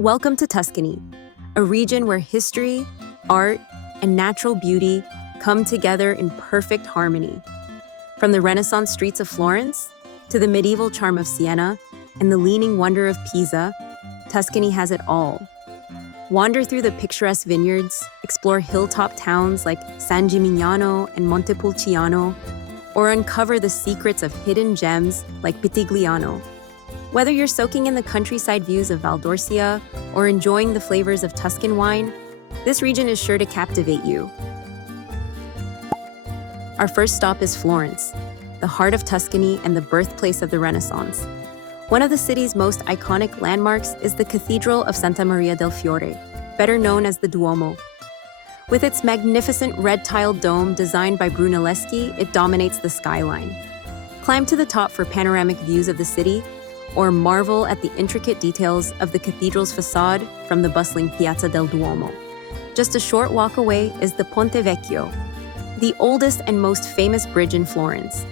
Welcome to Tuscany, a region where history, art, and natural beauty come together in perfect harmony. From the Renaissance streets of Florence to the medieval charm of Siena and the leaning wonder of Pisa, Tuscany has it all. Wander through the picturesque vineyards, explore hilltop towns like San Gimignano and Montepulciano, or uncover the secrets of hidden gems like Pitigliano. Whether you're soaking in the countryside views of Valdorcia or enjoying the flavors of Tuscan wine, this region is sure to captivate you. Our first stop is Florence, the heart of Tuscany and the birthplace of the Renaissance. One of the city's most iconic landmarks is the Cathedral of Santa Maria del Fiore, better known as the Duomo. With its magnificent red-tiled dome designed by Brunelleschi, it dominates the skyline. Climb to the top for panoramic views of the city, or marvel at the intricate details of the cathedral's facade from the bustling Piazza del Duomo. Just a short walk away is the Ponte Vecchio, the oldest and most famous bridge in Florence.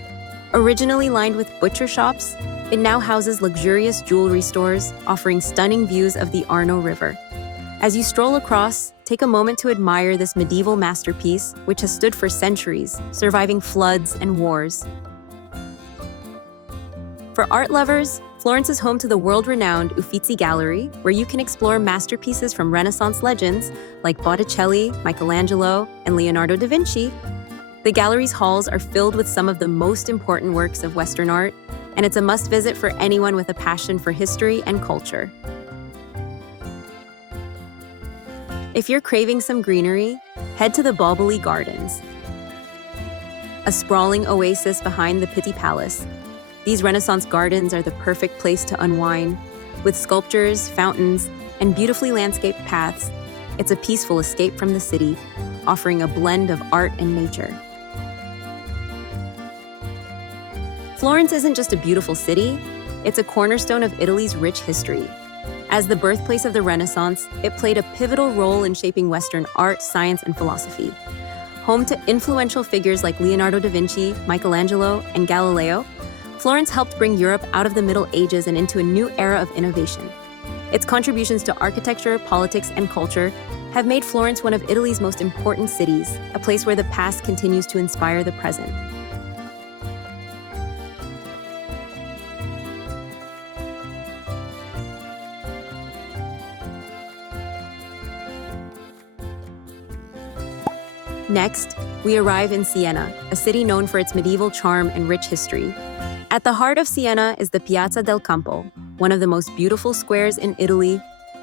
Originally lined with butcher shops, it now houses luxurious jewelry stores offering stunning views of the Arno River. As you stroll across, take a moment to admire this medieval masterpiece, which has stood for centuries, surviving floods and wars. For art lovers, Florence is home to the world-renowned Uffizi Gallery, where you can explore masterpieces from Renaissance legends like Botticelli, Michelangelo, and Leonardo da Vinci. The gallery's halls are filled with some of the most important works of Western art, and it's a must-visit for anyone with a passion for history and culture. If you're craving some greenery, head to the Boboli Gardens, a sprawling oasis behind the Pitti Palace. These Renaissance gardens are the perfect place to unwind. With sculptures, fountains, and beautifully landscaped paths, it's a peaceful escape from the city, offering a blend of art and nature. Florence isn't just a beautiful city, it's a cornerstone of Italy's rich history. As the birthplace of the Renaissance, it played a pivotal role in shaping Western art, science, and philosophy. Home to influential figures like Leonardo da Vinci, Michelangelo, and Galileo, Florence helped bring Europe out of the Middle Ages and into a new era of innovation. Its contributions to architecture, politics, and culture have made Florence one of Italy's most important cities, a place where the past continues to inspire the present. Next, we arrive in Siena, a city known for its medieval charm and rich history. At the heart of Siena is the Piazza del Campo, one of the most beautiful squares in Italy.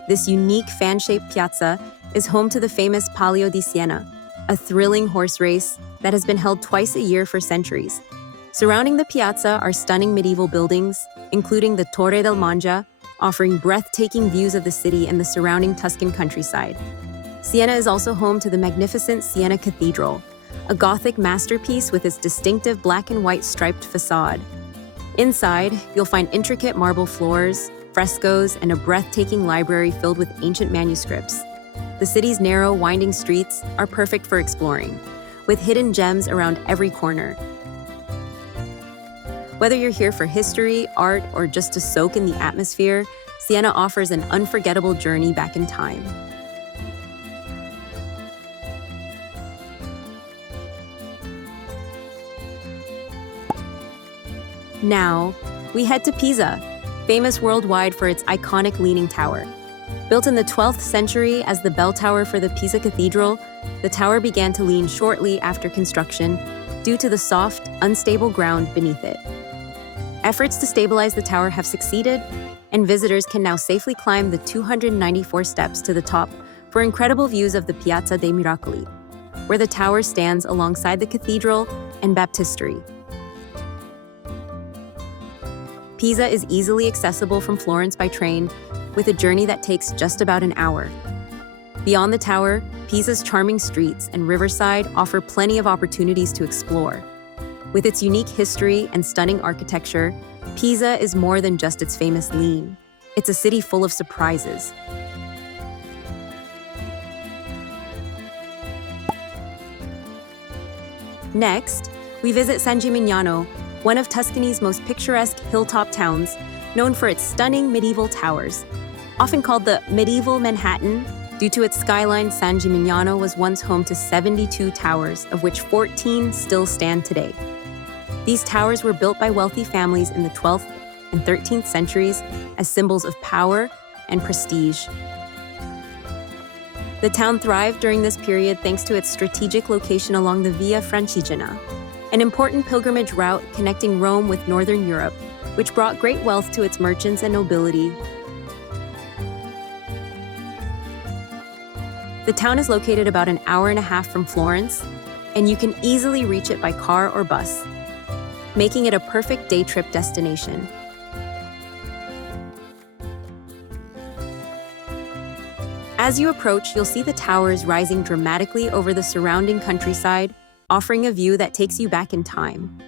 This unique fan-shaped piazza is home to the famous Palio di Siena, a thrilling horse race that has been held twice a year for centuries. Surrounding the piazza are stunning medieval buildings, including the Torre del Mangia, offering breathtaking views of the city and the surrounding Tuscan countryside. Siena is also home to the magnificent Siena Cathedral, a Gothic masterpiece with its distinctive black and white striped facade. Inside, you'll find intricate marble floors, frescoes, and a breathtaking library filled with ancient manuscripts. The city's narrow, winding streets are perfect for exploring, with hidden gems around every corner. Whether you're here for history, art, or just to soak in the atmosphere, Siena offers an unforgettable journey back in time. Now, we head to Pisa, famous worldwide for its iconic Leaning Tower. Built in the 12th century as the bell tower for the Pisa Cathedral, the tower began to lean shortly after construction due to the soft, unstable ground beneath it. Efforts to stabilize the tower have succeeded, and visitors can now safely climb the 294 steps to the top for incredible views of the Piazza dei Miracoli, where the tower stands alongside the cathedral and baptistery. Pisa is easily accessible from Florence by train, with a journey that takes just about an hour. Beyond the tower, Pisa's charming streets and riverside offer plenty of opportunities to explore. With its unique history and stunning architecture, Pisa is more than just its famous lean. It's a city full of surprises. Next, we visit San Gimignano, one of Tuscany's most picturesque hilltop towns, known for its stunning medieval towers. Often called the medieval Manhattan, due to its skyline, San Gimignano was once home to 72 towers, of which 14 still stand today. These towers were built by wealthy families in the 12th and 13th centuries as symbols of power and prestige. The town thrived during this period thanks to its strategic location along the Via Francigena, an important pilgrimage route connecting Rome with northern Europe, which brought great wealth to its merchants and nobility. The town is located about an hour and a half from Florence, and you can easily reach it by car or bus, making it a perfect day trip destination. As you approach, you'll see the towers rising dramatically over the surrounding countryside, offering a view that takes you back in time.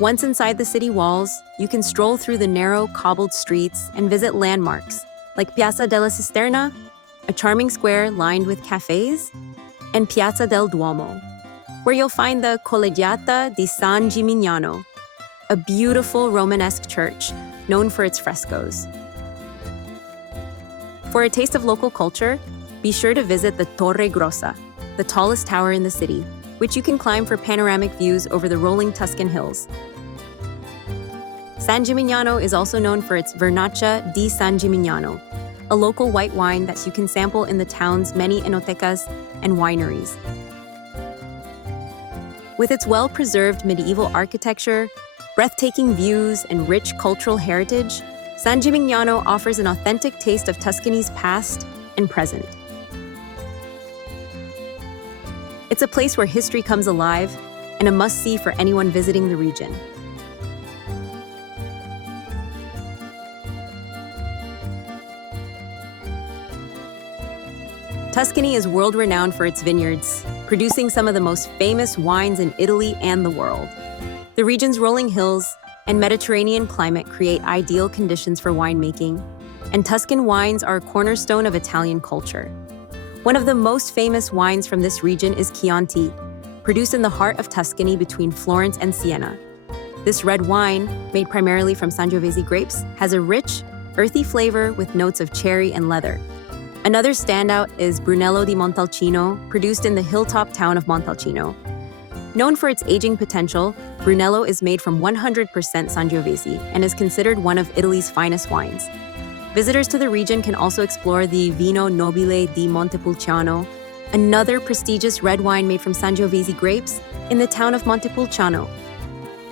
Once inside the city walls, you can stroll through the narrow, cobbled streets and visit landmarks like Piazza della Cisterna, a charming square lined with cafes, and Piazza del Duomo, where you'll find the Collegiata di San Gimignano, a beautiful Romanesque church known for its frescoes. For a taste of local culture, be sure to visit the Torre Grossa, the tallest tower in the city, which you can climb for panoramic views over the rolling Tuscan hills. San Gimignano is also known for its Vernaccia di San Gimignano, a local white wine that you can sample in the town's many enotecas and wineries. With its well-preserved medieval architecture, breathtaking views, and rich cultural heritage, San Gimignano offers an authentic taste of Tuscany's past and present. It's a place where history comes alive and a must-see for anyone visiting the region. Tuscany is world-renowned for its vineyards, producing some of the most famous wines in Italy and the world. The region's rolling hills and Mediterranean climate create ideal conditions for winemaking, and Tuscan wines are a cornerstone of Italian culture. One of the most famous wines from this region is Chianti, produced in the heart of Tuscany between Florence and Siena. This red wine, made primarily from Sangiovese grapes, has a rich, earthy flavor with notes of cherry and leather. Another standout is Brunello di Montalcino, produced in the hilltop town of Montalcino. Known for its aging potential, Brunello is made from 100% Sangiovese and is considered one of Italy's finest wines. Visitors to the region can also explore the Vino Nobile di Montepulciano, another prestigious red wine made from Sangiovese grapes in the town of Montepulciano.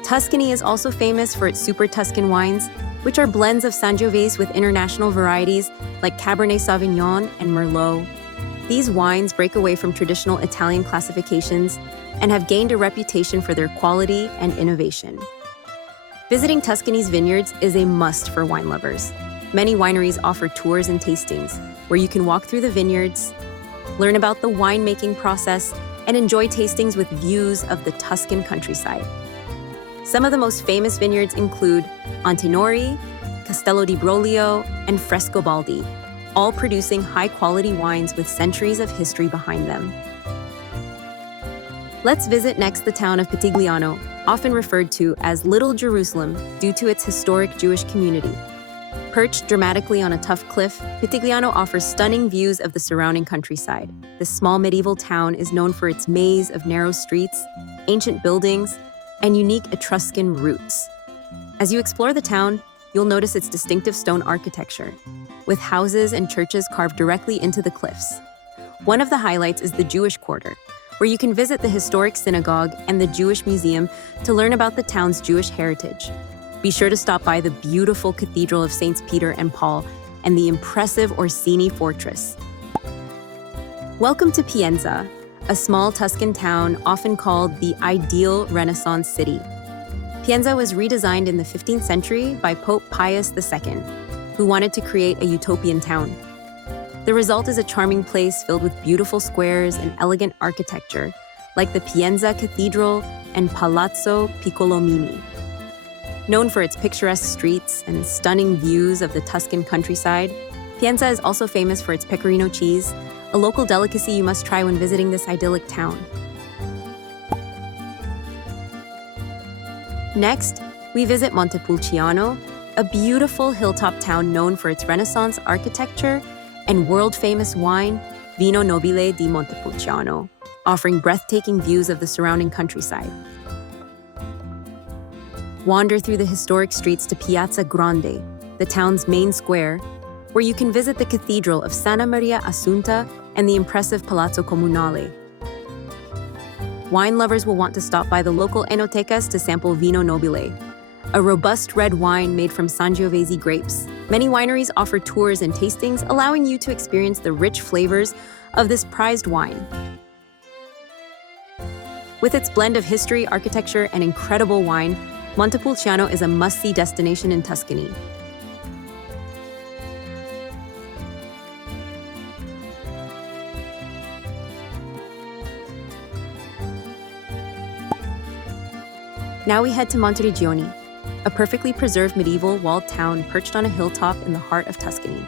Tuscany is also famous for its super Tuscan wines, which are blends of Sangiovese with international varieties like Cabernet Sauvignon and Merlot. These wines break away from traditional Italian classifications and have gained a reputation for their quality and innovation. Visiting Tuscany's vineyards is a must for wine lovers. Many wineries offer tours and tastings where you can walk through the vineyards, learn about the winemaking process, and enjoy tastings with views of the Tuscan countryside. Some of the most famous vineyards include Antinori, Castello di Broglio, and Frescobaldi, all producing high-quality wines with centuries of history behind them. Let's visit next the town of Pitigliano, often referred to as Little Jerusalem due to its historic Jewish community. Perched dramatically on a tough cliff, Pitigliano offers stunning views of the surrounding countryside. This small medieval town is known for its maze of narrow streets, ancient buildings, and unique Etruscan roots. As you explore the town, you'll notice its distinctive stone architecture, with houses and churches carved directly into the cliffs. One of the highlights is the Jewish Quarter, where you can visit the historic synagogue and the Jewish Museum to learn about the town's Jewish heritage. Be sure to stop by the beautiful Cathedral of Saints Peter and Paul and the impressive Orsini Fortress. Welcome to Pienza, a small Tuscan town often called the ideal Renaissance city. Pienza was redesigned in the 15th century by Pope Pius II, who wanted to create a utopian town. The result is a charming place filled with beautiful squares and elegant architecture, like the Pienza Cathedral and Palazzo Piccolomini. Known for its picturesque streets and stunning views of the Tuscan countryside, Pienza is also famous for its pecorino cheese, a local delicacy you must try when visiting this idyllic town. Next, we visit Montepulciano, a beautiful hilltop town known for its Renaissance architecture and world-famous wine, Vino Nobile di Montepulciano, offering breathtaking views of the surrounding countryside. Wander through the historic streets to Piazza Grande, the town's main square, where you can visit the Cathedral of Santa Maria Assunta and the impressive Palazzo Comunale. Wine lovers will want to stop by the local enotecas to sample Vino Nobile, a robust red wine made from Sangiovese grapes. Many wineries offer tours and tastings, allowing you to experience the rich flavors of this prized wine. With its blend of history, architecture, and incredible wine, Montepulciano is a must-see destination in Tuscany. Now we head to Monteriggioni, a perfectly preserved medieval walled town perched on a hilltop in the heart of Tuscany.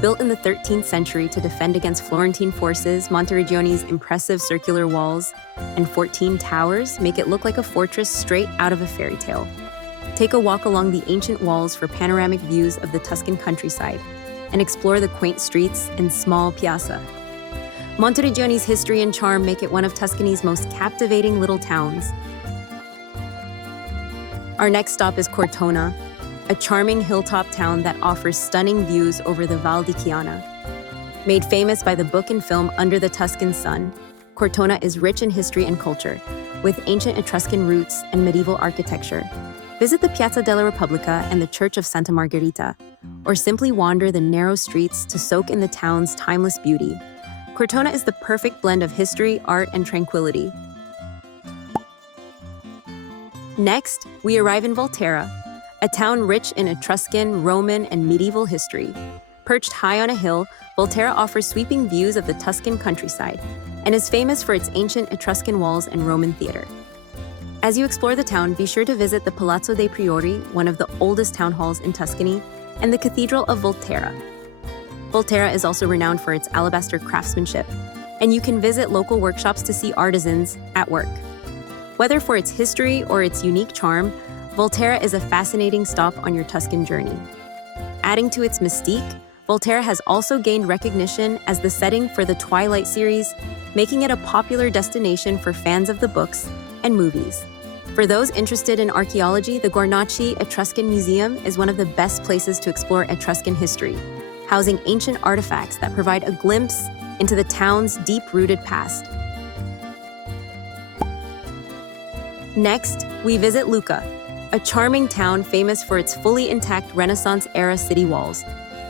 Built in the 13th century to defend against Florentine forces, Monteriggioni's impressive circular walls and 14 towers make it look like a fortress straight out of a fairy tale. Take a walk along the ancient walls for panoramic views of the Tuscan countryside and explore the quaint streets and small piazza. Monteriggioni's history and charm make it one of Tuscany's most captivating little towns. Our next stop is Cortona, a charming hilltop town that offers stunning views over the Val di Chiana. Made famous by the book and film Under the Tuscan Sun, Cortona is rich in history and culture, with ancient Etruscan roots and medieval architecture. Visit the Piazza della Repubblica and the Church of Santa Margherita, or simply wander the narrow streets to soak in the town's timeless beauty. Cortona is the perfect blend of history, art, and tranquility. Next, we arrive in Volterra, a town rich in Etruscan, Roman, and medieval history. Perched high on a hill, Volterra offers sweeping views of the Tuscan countryside and is famous for its ancient Etruscan walls and Roman theater. As you explore the town, be sure to visit the Palazzo dei Priori, one of the oldest town halls in Tuscany, and the Cathedral of Volterra. Volterra is also renowned for its alabaster craftsmanship, and you can visit local workshops to see artisans at work. Whether for its history or its unique charm, Volterra is a fascinating stop on your Tuscan journey. Adding to its mystique, Volterra has also gained recognition as the setting for the Twilight series, making it a popular destination for fans of the books and movies. For those interested in archaeology, the Guarnaci Etruscan Museum is one of the best places to explore Etruscan history, housing ancient artifacts that provide a glimpse into the town's deep-rooted past. Next, we visit Lucca, a charming town famous for its fully intact Renaissance-era city walls,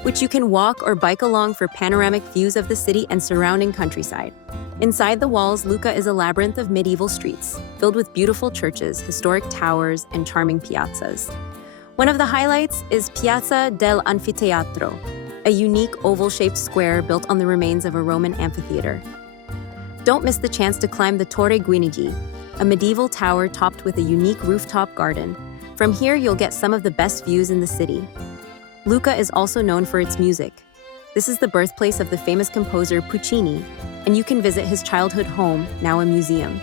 which you can walk or bike along for panoramic views of the city and surrounding countryside. Inside the walls, Lucca is a labyrinth of medieval streets, filled with beautiful churches, historic towers, and charming piazzas. One of the highlights is Piazza del Anfiteatro, a unique oval-shaped square built on the remains of a Roman amphitheater. Don't miss the chance to climb the Torre Guinigi, a medieval tower topped with a unique rooftop garden. From here, you'll get some of the best views in the city. Lucca is also known for its music. This is the birthplace of the famous composer Puccini, and you can visit his childhood home, now a museum.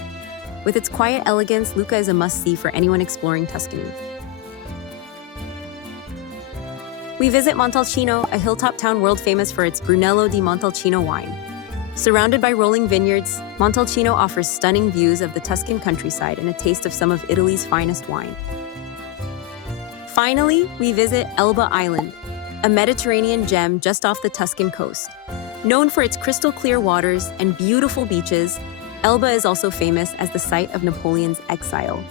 With its quiet elegance, Lucca is a must-see for anyone exploring Tuscany. We visit Montalcino, a hilltop town world famous for its Brunello di Montalcino wine. Surrounded by rolling vineyards, Montalcino offers stunning views of the Tuscan countryside and a taste of some of Italy's finest wine. Finally, we visit Elba Island, a Mediterranean gem just off the Tuscan coast. Known for its crystal-clear waters and beautiful beaches, Elba is also famous as the site of Napoleon's exile.